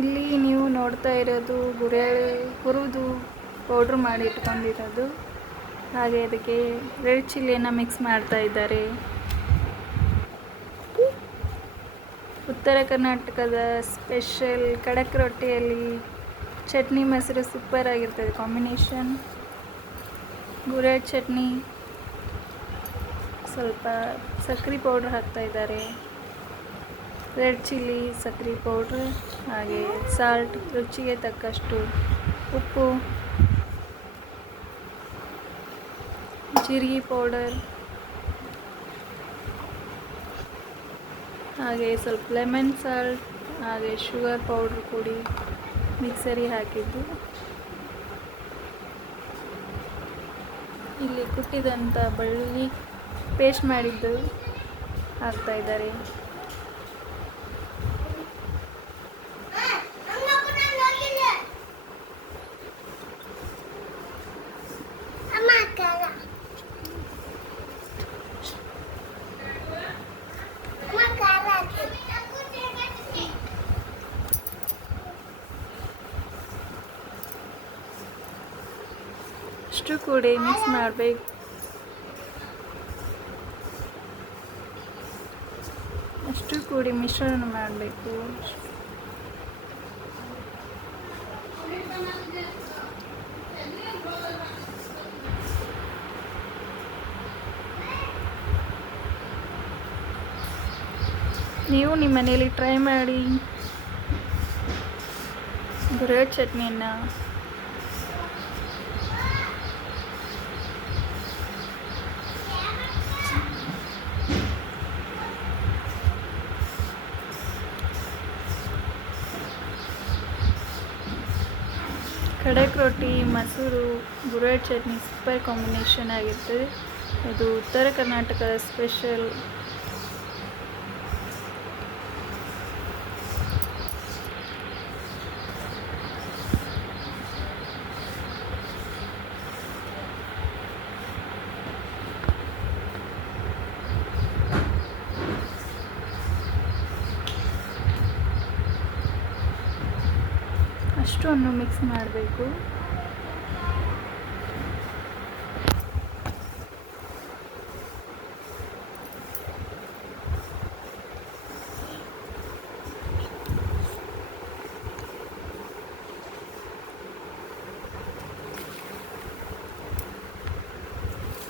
ಇಲ್ಲಿ ನೀವು ನೋಡ್ತಾ ಇರೋದು ಹುರಿದು ಪೌಡ್ರ್ ಮಾಡಿ ಇಟ್ಕೊಂಡಿರೋದು. ಹಾಗೆ ಅದಕ್ಕೆ ರೆಡ್ ಚಿಲ್ಲಿಯನ್ನು ಮಿಕ್ಸ್ ಮಾಡ್ತಾ ಇದ್ದಾರೆ. ಉತ್ತರ ಕರ್ನಾಟಕದ ಸ್ಪೆಷಲ್ ಖಡಕ್ ರೊಟ್ಟಿಯಲ್ಲಿ ಚಟ್ನಿ ಮೊಸರು ಸೂಪರ್ ಆಗಿರ್ತದೆ ಕಾಂಬಿನೇಷನ್. ಗುರೆಡ್ ಚಟ್ನಿ, ಸ್ವಲ್ಪ ಸಕ್ಕರೆ ಪೌಡ್ರ್ ಹಾಕ್ತಾ ಇದ್ದಾರೆ. ರೆಡ್ ಚಿಲ್ಲಿ, ಸಕ್ಕರೆ ಪೌಡ್ರ್, ಹಾಗೆ ಸಾಲ್ಟ್, ರುಚಿಗೆ ತಕ್ಕಷ್ಟು ಉಪ್ಪು, ಜೀರಿಗೆ ಪೌಡರ್, ಹಾಗೆ ಸ್ವಲ್ಪ ಲೆಮನ್ ಸಾಲ್ಟ್, ಹಾಗೆ ಶುಗರ್ ಪೌಡ್ರ್ ಕೂಡಿ ಮಿಕ್ಸರಿಗೆ ಹಾಕಿದ್ದು. ಇಲ್ಲಿ ಕುಟ್ಟಿದಂಥ ಬೆಳ್ಳುಳ್ಳಿ ಪೇಸ್ಟ್ ಮಾಡಿದ್ದು ಹಾಕ್ತಾ ಇದ್ದಾರೆ. ಅಷ್ಟು ಕೂಡಿ ಮಿಕ್ಸ್ ಮಾಡಬೇಕು. ಅಷ್ಟು ಕೂಡಿ ಮಿಶ್ರಣ ಮಾಡಬೇಕು. ನೀವು ನಿಮ್ಮ ಮನೆಯಲ್ಲಿ ಟ್ರೈ ಮಾಡಿ ಗುರೆಡ್ ಚಟ್ನಿಯನ್ನು. ಖಡಕ್ ರೊಟ್ಟಿ, ಮೊಸರು, ಗುರೆಡ್ ಚಟ್ನಿ ಸೂಪರ್ ಕಾಂಬಿನೇಷನ್ ಆಗಿರ್ತದೆ. ಇದು ಉತ್ತರ ಕರ್ನಾಟಕದ ಸ್ಪೆಷಲ್. ಅಷ್ಟನ್ನು ಮಿಕ್ಸ್ ಮಾಡಬೇಕು.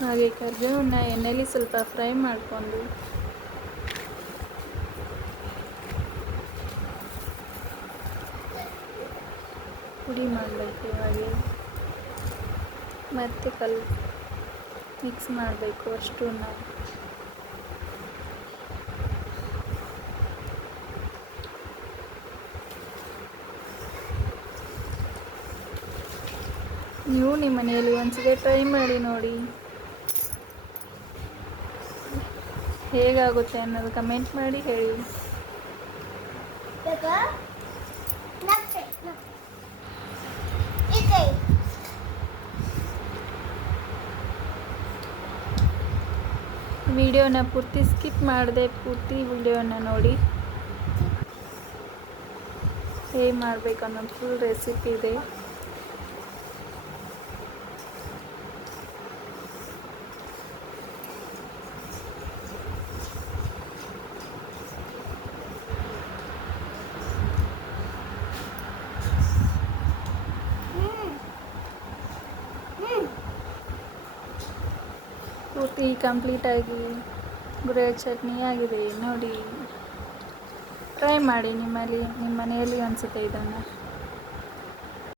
ಹಾಗೆ ಕರಿಬೇವನ್ನ ಎಣ್ಣೆಯಲ್ಲಿ ಸ್ವಲ್ಪ ಫ್ರೈ ಮಾಡಿಕೊಂಡು ಪುಡಿ ಮಾಡಬೇಕು. ಹಾಗೆ ಮತ್ತೆ ಮಿಕ್ಸ್ ಮಾಡಬೇಕು ಅಷ್ಟನ್ನು. ನೀವು ನಿಮ್ಮ ಮನೆಯಲ್ಲಿ ಒಂದ್ಸತಿ ಟ್ರೈ ಮಾಡಿ ನೋಡಿ ಹೇಗಾಗುತ್ತೆ ಅನ್ನೋದು ಕಮೆಂಟ್ ಮಾಡಿ ಹೇಳಿ. ವಿಡಿಯೋನ ಪೂರ್ತಿ ಸ್ಕಿಪ್ ಮಾಡದೆ ಪೂರ್ತಿ ವಿಡಿಯೋನ ನೋಡಿ. ಹೇಗೆ ಮಾಡಬೇಕು ಅನ್ನೋದು ಫುಲ್ ರೆಸಿಪಿ ಇದೆ. ಪೂರ್ತಿ ಕಂಪ್ಲೀಟಾಗಿ ಗುರೆಡ್ ಚಟ್ನಿ ಆಗಿದೆ ನೋಡಿ. ಟ್ರೈ ಮಾಡಿ ನಿಮ್ಮ ಮನೆಯಲ್ಲಿ ಅನಿಸುತ್ತೆ ಇದನ್ನು.